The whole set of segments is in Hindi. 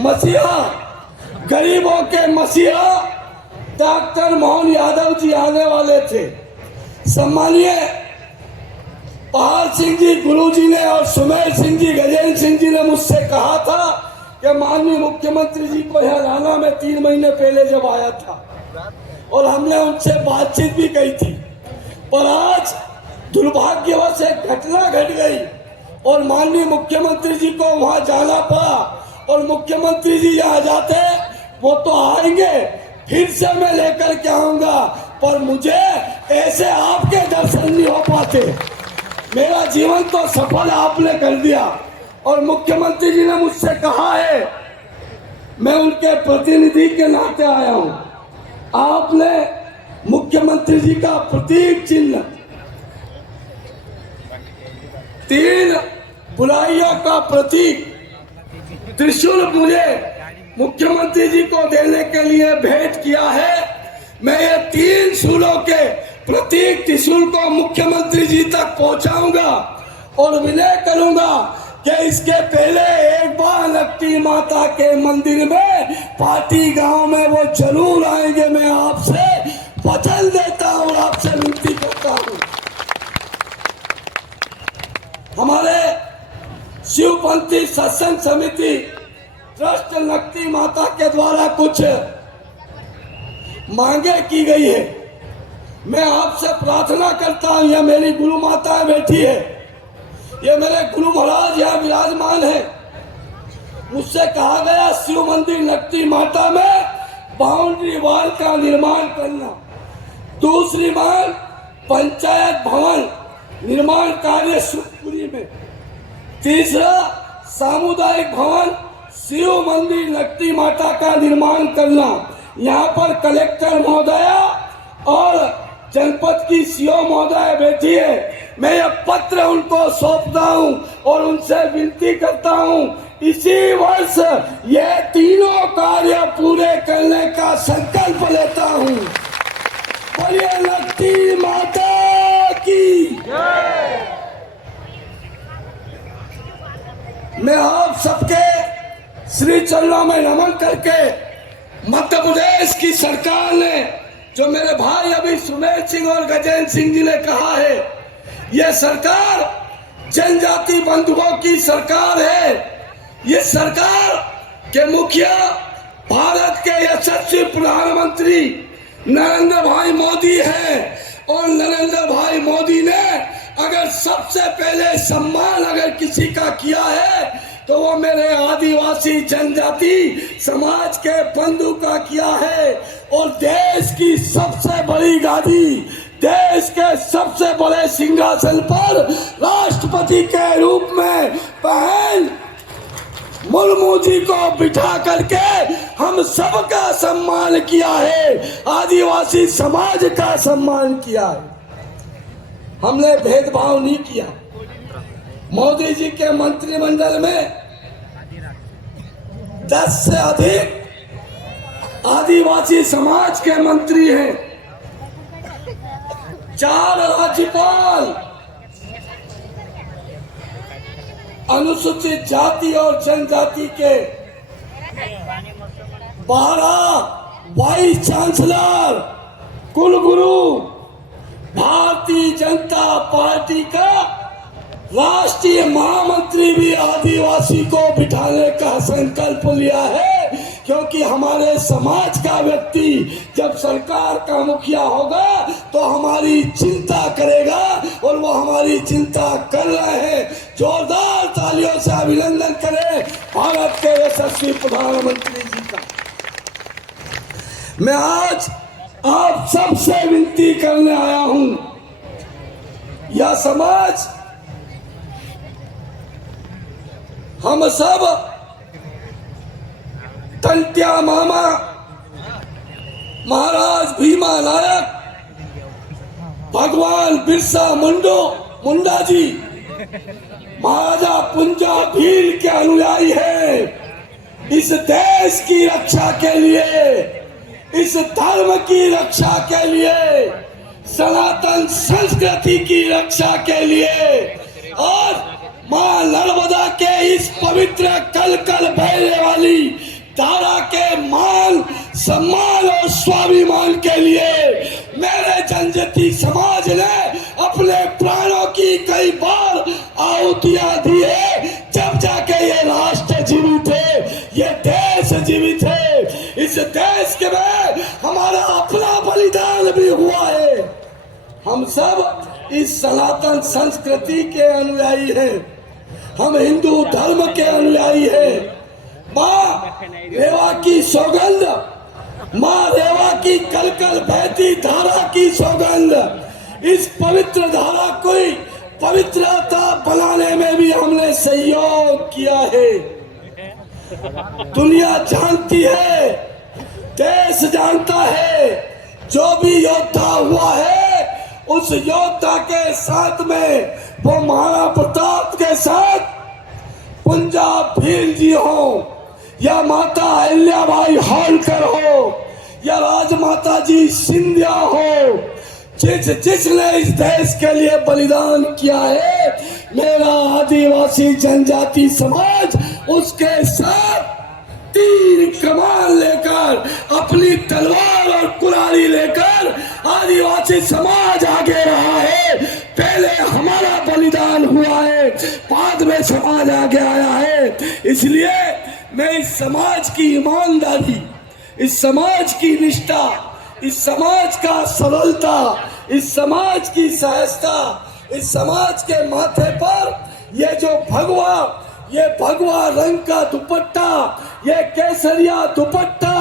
मसीहा, गरीबों के मसीहा डॉक्टर मोहन यादव जी आने वाले थे। सम्मानीय पहाड़ सिंह जी गुरु जी ने और सुमेर सिंह जी, गजेंद्र सिंह जी ने मुझसे कहा था कि माननीय मुख्यमंत्री जी को यहाँ लाना। मैं 3 महीने पहले जब आया था और हमने उनसे बातचीत भी की थी, पर आज दुर्भाग्यवश एक घटना घट गई और माननीय मुख्यमंत्री जी को वहां जाना पड़ा। और मुख्यमंत्री जी यहाँ जाते वो तो आएंगे, फिर से मैं लेकर के आऊंगा, पर मुझे ऐसे आपके दर्शन नहीं हो पाते। मेरा जीवन तो सफल आपने कर दिया और मुख्यमंत्री जी ने मुझसे कहा है, मैं उनके प्रतिनिधि के नाते आया हूं। आपने मुख्यमंत्री जी का प्रतीक चिन्ह 3 बुराइयों का प्रतीक त्रिशूल मुझे मुख्यमंत्री जी को देने के लिए भेंट किया है। मैं ये 3 शूलों के प्रतीक त्रिशूल को मुख्यमंत्री जी तक पहुंचाऊंगा और विनय करूंगा कि इसके पहले एक बार नकटी माता के मंदिर में पार्टी गांव में वो जरूर आएंगे। मैं आपसे वचन देता हूं और आपसे विनती करता हूं। हमारे शिवपंथी सत्संग समिति ट्रस्ट नकटी माता के द्वारा कुछ मांगे की गई है। मैं आपसे प्रार्थना करता हूं, यह मेरी गुरु माता बैठी है, ये मेरे गुरु महाराज यहाँ विराजमान है। मुझसे कहा गया शिव मंदिर नकटी माता में बाउंड्री वॉल का निर्माण करना। दूसरी मांग पंचायत भवन निर्माण कार्य शिवपुरी में। तीसरा सामुदायिक भवन शिव मंदिर नकटी माता का निर्माण करना। यहाँ पर कलेक्टर महोदया और जनपद की सीओ महोदया बैठी है। मैं यह पत्र उनको सौंपता हूँ और उनसे विनती करता हूँ, इसी वर्ष ये तीनों कार्य पूरे करने का संकल्प लेता हूँ। बोलिए नकटी माता की जय। मैं आप सबके श्री चरणों में नमन करके मध्य प्रदेश की सरकार ने, जो मेरे भाई अभी सुमेर सिंह और गजेंद्र सिंह जी ने कहा है, यह सरकार जनजाति बंधुओं की सरकार है। ये सरकार के मुखिया भारत के यशस्वी प्रधानमंत्री नरेंद्र भाई मोदी हैं और नरेंद्र भाई मोदी ने अगर सबसे पहले सम्मान अगर किसी का किया है तो वो मेरे आदिवासी जनजाति समाज के बंधु का किया है। और देश की सबसे बड़ी गादी, देश के सबसे बड़े सिंहासन पर राष्ट्रपति के रूप में बहन मुर्मू जी को बिठा करके हम सबका सम्मान किया है, आदिवासी समाज का सम्मान किया है। हमने भेदभाव नहीं किया। मोदी जी के मंत्रिमंडल में 10 से अधिक आदिवासी समाज के मंत्री हैं, 4 राज्यपाल, अनुसूचित जाति और जनजाति के 12 वाइस चांसलर, कुलगुरु, भारतीय जनता पार्टी का राष्ट्रीय महामंत्री भी आदिवासी को बिठाने का संकल्प लिया है, क्योंकि हमारे समाज का व्यक्ति जब सरकार का मुखिया होगा तो हमारी चिंता करेगा और वो हमारी चिंता कर रहे हैं। जोरदार तालियों से अभिनंदन करें भारत के यशस्वी प्रधानमंत्री जी का। मैं आज आप सबसे विनती करने आया हूं, यह समाज हम सब तंत्या मामा, महाराज भीमा नायक, भगवान बिरसा मुंडा जी, महाराजा पुंजा भील के अनुयायी हैं। इस देश की रक्षा के लिए, इस धर्म की रक्षा के लिए, सनातन संस्कृति की रक्षा के लिए और मां नर्मदा के इस पवित्र कल कल बहने वाली धारा के मान, सम्मान और स्वाभिमान के लिए मेरे जनजाति समाज ने अपने प्राणों की कई बार आहुतियां दी है, जब जाके ये राष्ट्र जीवित है, ये देश जीवित है। इस देश के में हमारा अपना बलिदान भी हुआ है। हम सब इस सनातन संस्कृति के अनुयायी हैं, हम हिंदू धर्म के अनुयायी हैं। माँ रेवा की सौगंध, माँ रेवा की कल कल बहती धारा की सौगंध, इस पवित्र धारा को पवित्रता बनाने में भी हमने सहयोग किया है। दुनिया जानती है, देश जानता है, जो भी योद्धा हुआ है उस योद्धा के साथ में वो महाराणा प्रताप के साथ पंजाब भील जी हो या माता अहिल्याबाई होलकर हो या राजमाता जी सिंधिया हो, जिसने इस देश के लिए बलिदान किया है, मेरा आदिवासी जनजाति समाज उसके साथ तीर कमान लेकर, अपनी तलवार और कुल्हाड़ी लेकर आदिवासी समाज आगे रहा है। पहले हमारा बलिदान हुआ है, बाद में समाज आगे आया है। इसलिए मैं इस समाज की ईमानदारी, इस समाज की निष्ठा, इस समाज का सरलता, इस समाज की सहजता, इस समाज के माथे पर ये जो भगवा रंग का दुपट्टा, ये केसरिया दुपट्टा,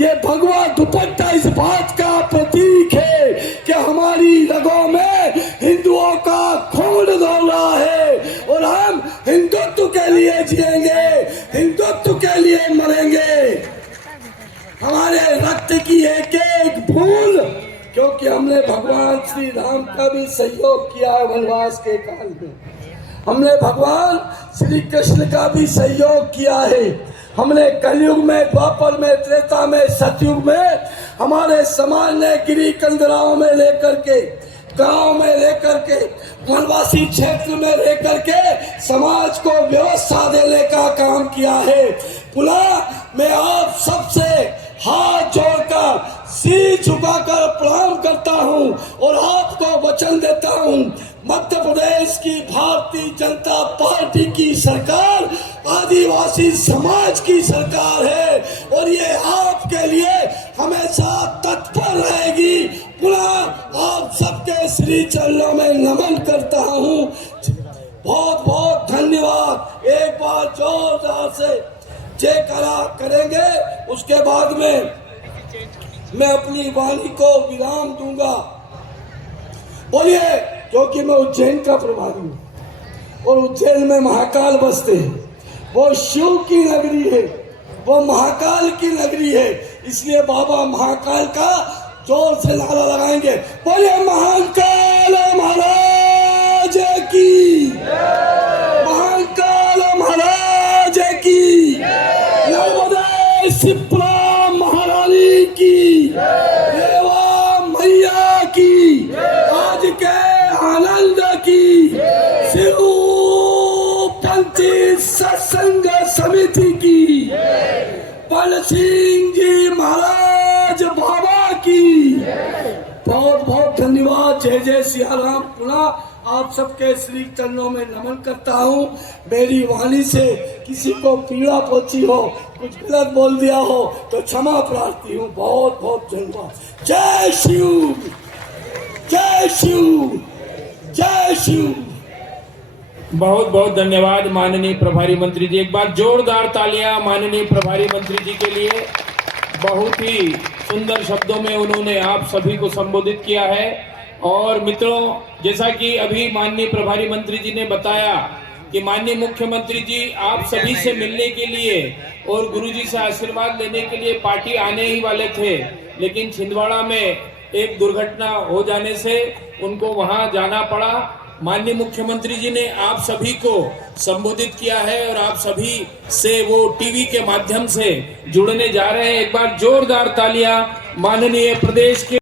ये भगवा दुपट्टा इस बात का प्रतीक है कि हमारी रगों में हिंदुओं का खून दौड़ रहा है और हम हिंदुत्व के लिए जिएंगे, हिंदुत्व के लिए मरेंगे। हमारे रक्त की एक एक बूंद, क्योंकि हमने भगवान श्री राम का भी सहयोग किया है वनवास के काल में, हमने भगवान श्री कृष्ण का भी सहयोग किया है। हमने कलयुग में, द्वापर में, त्रेता में, सतयुग में हमारे समाज ने गिरी कंदराओं में लेकर के, गांव में लेकर के, वनवासी क्षेत्र में लेकर के समाज को व्यवस्था देने का काम किया है। पुनः मैं आप सबसे हाथ जोड़कर, सिर झुकाकर प्रणाम करता हूं और आपको वचन देता हूं, मध्य प्रदेश की भारतीय जनता पार्टी की सरकार आदिवासी समाज की सरकार है और ये आपके लिए हमेशा तत्पर रहेगी। पुनः आप सबके श्री चरणों में नमन करता हूं। बहुत बहुत धन्यवाद। एक बार जोरदार से जयकारा करेंगे, उसके बाद में मैं अपनी वाणी को विराम दूंगा। बोलिए, क्योंकि मैं उज्जैन का प्रभारी हूँ और उज्जैन में महाकाल बसते हैं, वो शिव की नगरी है, वो महाकाल की नगरी है, इसलिए बाबा महाकाल का जोर से नारा लगाएंगे। बोलिए, महाकाल महाराज की, महाकाल महाराज की, नर्मदा शिप्रा महारानी की, रेवा मैया की, आज के आनंद की, शिव पंथी सत्संग समिति की, पल सिंह जी महाराज बाबा की। बहुत बहुत धन्यवाद। जय जय सियाराम। पुनः आप सबके श्री चरणों में नमन करता हूँ। मेरी वाणी से किसी को पीड़ा पहुंची हो, कुछ गलत बोल दिया हो तो क्षमा प्रार्थी हूँ। बहुत बहुत धन्यवाद। जय शिव, जय शिव, जय शिव। बहुत बहुत धन्यवाद माननीय प्रभारी मंत्री जी। एक बार जोरदार तालियां माननीय प्रभारी मंत्री जी के लिए। बहुत ही सुंदर शब्दों में उन्होंने आप सभी को संबोधित किया है। और मित्रों, जैसा कि अभी माननीय प्रभारी मंत्री जी ने बताया कि माननीय मुख्यमंत्री जी आप सभी से मिलने के लिए और गुरुजी से आशीर्वाद लेने के लिए पार्टी आने ही वाले थे, लेकिन छिंदवाड़ा में एक दुर्घटना हो जाने से उनको वहां जाना पड़ा। माननीय मुख्यमंत्री जी ने आप सभी को संबोधित किया है और आप सभी से वो टीवी के माध्यम से जुड़ने जा रहे हैं। एक बार जोरदार तालियां माननीय प्रदेश के